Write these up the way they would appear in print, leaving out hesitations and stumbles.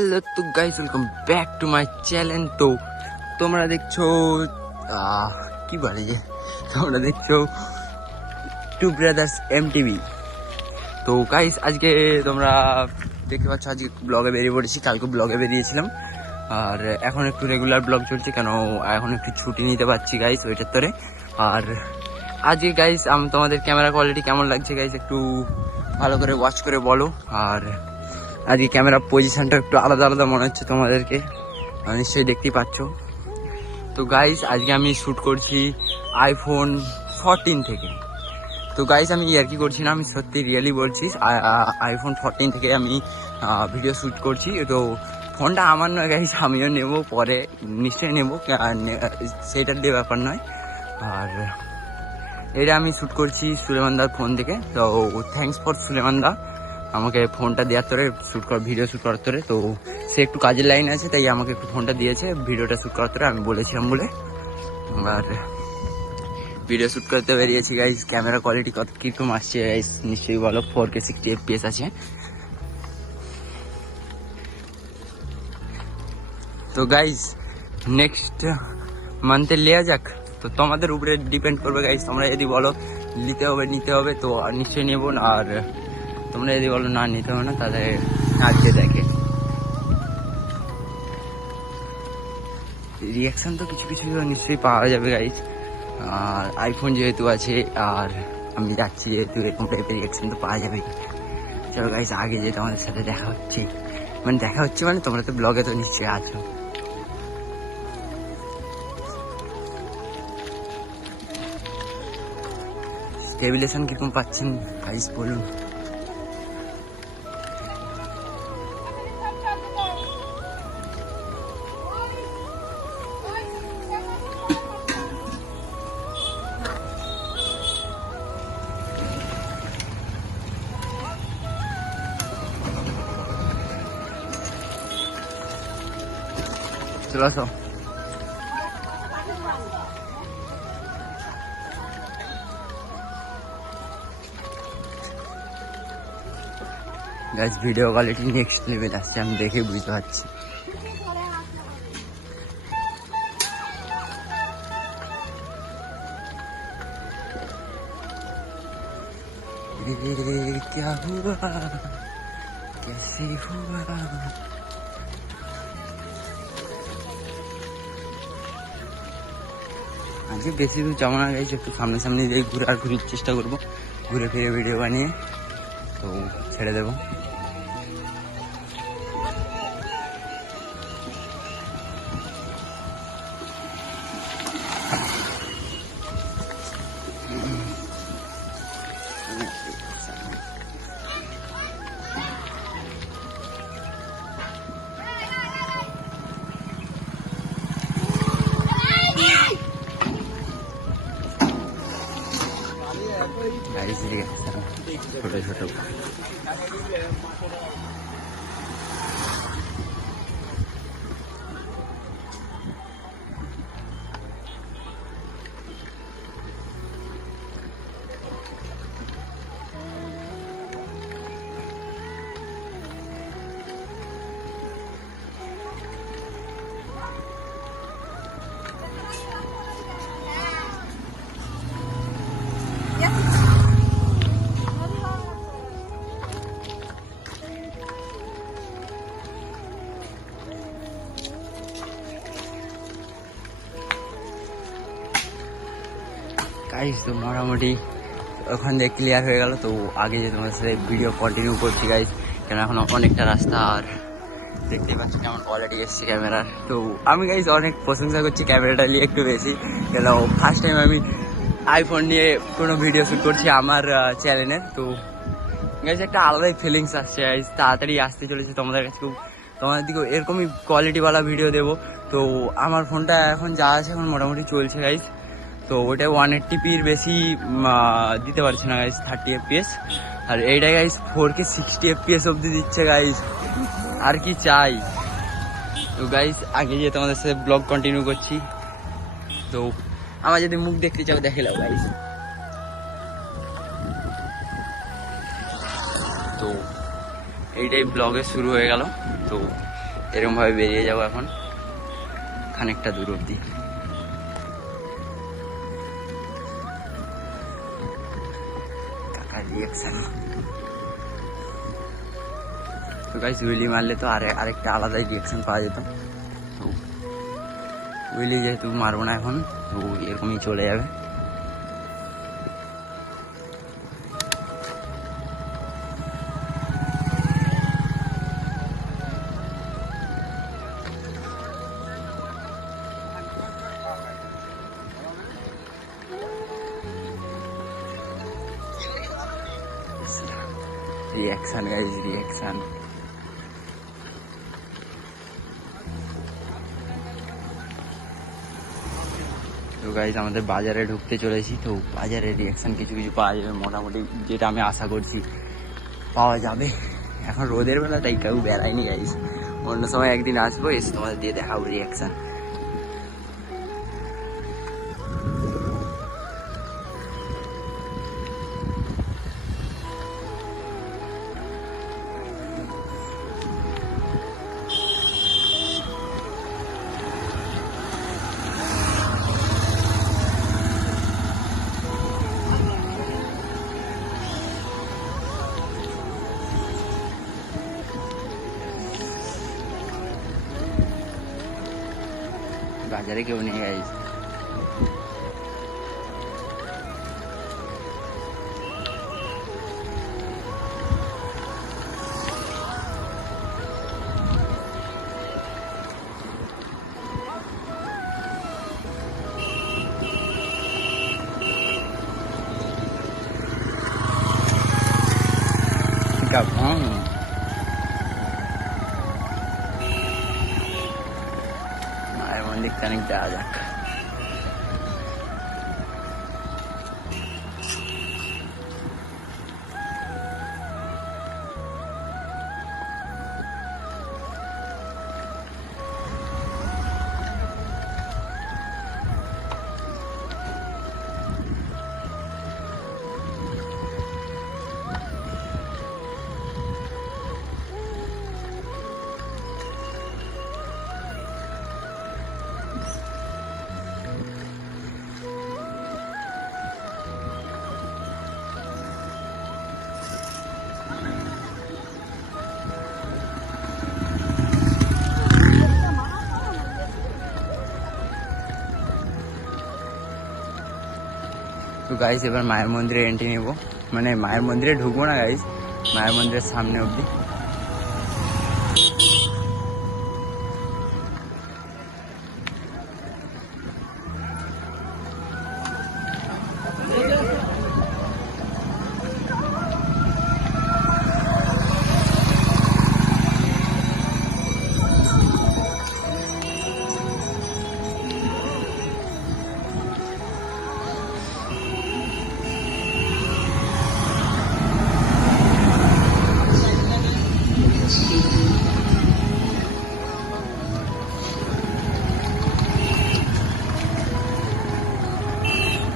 হ্যালো তো guys, welcome back to my channel. তো তোমরা দেখছো কি বলে যে তোমরা দেখছো টু ব্রাদার্স MTV। তো গাইস আজকে তোমরা দেখতে পাচ্ছ আজকে ব্লগে বেরিয়ে পড়েছি, কালকে ব্লগে বেরিয়েছিলাম আর এখন একটু রেগুলার ব্লগ চলছে, কেন এখন একটু ছুটি নিতে পারছি গাইস ওইটার তরে। আর আজকে গাইস তোমাদের ক্যামেরা কোয়ালিটি কেমন লাগছে গাইস একটু ভালো করে ওয়াচ করে বলো। আর আজকে ক্যামেরা পজিশনটা একটু আলাদা আলাদা মনে হচ্ছে তোমাদেরকে, নিশ্চয়ই দেখতেই পাচ্ছ। তো গাইস আজকে আমি শ্যুট করছি iPhone 14 থেকে। তো গাইস আমি আর কি করছি না, আমি সত্যি রিয়েলি বলছি, iPhone 14 থেকে আমি ভিডিও শ্যুট করছি। তো ফোনটা আমার নয় গাইস, আমিও নেব পরে, নিশ্চয়ই নেব, সেটার দিয়ে ব্যাপার নয়। আর এটা আমি শ্যুট করছি সুলেমানদার ফোন থেকে। তো থ্যাঙ্কস ফর সুলেমানদা আমাকে ফোনটা দেওয়ার তরে ভিডিও শ্যুট করার তরে। তো সে একটু কাজের লাইন আছে, তাই আমাকে একটু ফোনটা দিয়েছে ভিডিওটা শ্যুট করার তরে, আমি বলেছিলাম বলে। আর ভিডিও শ্যুট করতে বেরিয়েছি গাইস। ক্যামেরা কোয়ালিটি কত কীরকম আসছে গাইস নিশ্চয়ই বলো। 4K 60 FPS আছে। তো গাইস নেক্সট মান্থে নেওয়া যাক, তো তোমাদের উপরে ডিপেন্ড করবে গাইস। তোমরা যদি বলো নিতে হবে তো নিশ্চয়ই নেব না, আর তোমরা যদি বলো না নিতে হবে না, তাহলে আজকে দেখে রিয়াকশান তো কিছু কিছু নিশ্চয়ই পাওয়া যাবে গাইস। আর আইফোন যেহেতু আছে আর আমি যাচ্ছি যেহেতু, এরকম টাইপের রিয়াকশান তো পাওয়া যাবে। চলো গাইস আগে যে তোমাদের সাথে দেখা হচ্ছে মানে তোমরা তো ব্লগে তো নিশ্চয়ই আছো। স্টেবিলাইজেশন কিরকম পাচ্ছেন গাইস বলুন। চলো আসো। Guys video quality next level আসছে, আমি দেখে বুঝতে পারছি। क्या हुआ कैसे हुआ। আজকে বেশি দূর যাবো না গাইস, একটু সামনে সামনে দিয়ে ঘুরার চেষ্টা করবো, ঘুরে ফিরে ভিডিও বানিয়ে তো ছেড়ে দেবো। ছোট ছোট গাইস। তো মোটামুটি ওখান থেকে ক্লিয়ার হয়ে গেল। তো আগে যে তোমার সাথে ভিডিও কন্টিনিউ করছি গাইস, কেন এখন অনেকটা রাস্তা আর দেখতেই পাচ্ছি কেমন কোয়ালিটি এসছে ক্যামেরার। তো আমি গাইস অনেক প্রশংসা করছি ক্যামেরাটা নিয়ে একটু বেশি, কেন ফার্স্ট টাইম আমি আইফোন নিয়ে কোনো ভিডিও শ্যুট করছি আমার চ্যানেলের। তো গাইস একটা আলাদাই ফিলিংস আসছে গাইস, তাড়াতাড়ি আসতে চলেছে তোমাদের কাছে, তোমাদের দিকেও এরকমই কোয়ালিটিওয়ালা ভিডিও দেবো। তো আমার ফোনটা এখন যা আছে এখন মোটামুটি চলছে গাইস। তো ওটা 180pর বেশি দিতে পারছে না গাইস, 30 FPS। আর এইটা গাইস 4K 60 FPS অবধি দিচ্ছে গাইস, আর কি চাই। তো গাইস আগে যে তোমাদের সাথে ব্লগ কন্টিনিউ করছি, তো আমার যদি মুখ দেখতে চাও দেখে নাও গাইস। তো এইটাই ব্লগে শুরু হয়ে গেল। তো এরকমভাবে বেরিয়ে যাবো এখন খানিকটা দূর অব্দি। কাকার রিয়াকশন তো গাইস, উইলি মারলে তো আরেকটা আলাদাই রিয়াকশন পাওয়া যেত। তো উইলি যেহেতু মারবো না এখন, তো এরকমই চলে যাবে। Reaction guys, reaction. তো গাইস আমাদের বাজারে ঢুকতে চলেছি। তো বাজারের রিয়াকশন কিছু কিছু পাওয়া যাবে মোটামুটি, যেটা আমি আশা করছি পাওয়া যাবে। এখন রোদের বেলা তাই কেউ বেড়ায়নি গাইস, অন্য সময় একদিন আসবো, এসে তোমাদের দিয়ে দেখাবো রিয়াকশন। বাজারে কেউ নেই গাইস। মায়ের মন্দির খানিক যাওয়া যাক। তো গাইস এবার মায়ের মন্দিরে এন্ট্রি নেব, মানে মায়ের মন্দিরে ঢুকবো না গাইস, মায়ের মন্দিরের সামনে অব্দি।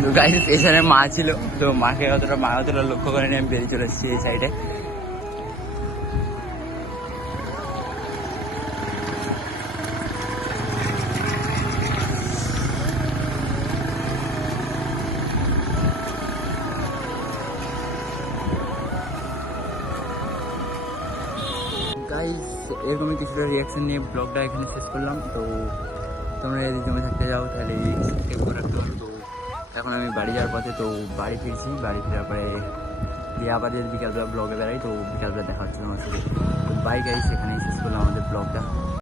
তো গাইস এখানে মা ছিল, তো মাকে অতটা লক্ষ্য করেনি, আমি বেরিয়ে চলে এসেছি এই সাইডে। গাইস এরকমই কিছুটা রিয়াকশন নিয়ে ব্লগটা এখানে শেষ করলাম। তো তোমরা যদি জমে থাকতে যাও তাহলে সাবস্ক্রাইব করে রাখতে পারো। তো এখন আমি বাড়ি যাওয়ার পথে, তো বাড়ি ফিরছি, বাড়ি ফেরার পরে দিয়ে আবার যদি বিকালবেলা ব্লগে বেড়াই, তো বিকালবেলা দেখা হচ্ছে তোমার সাথে। তো বাই গাইস, এখানেই শেষ করলাম আমাদের ব্লগটা।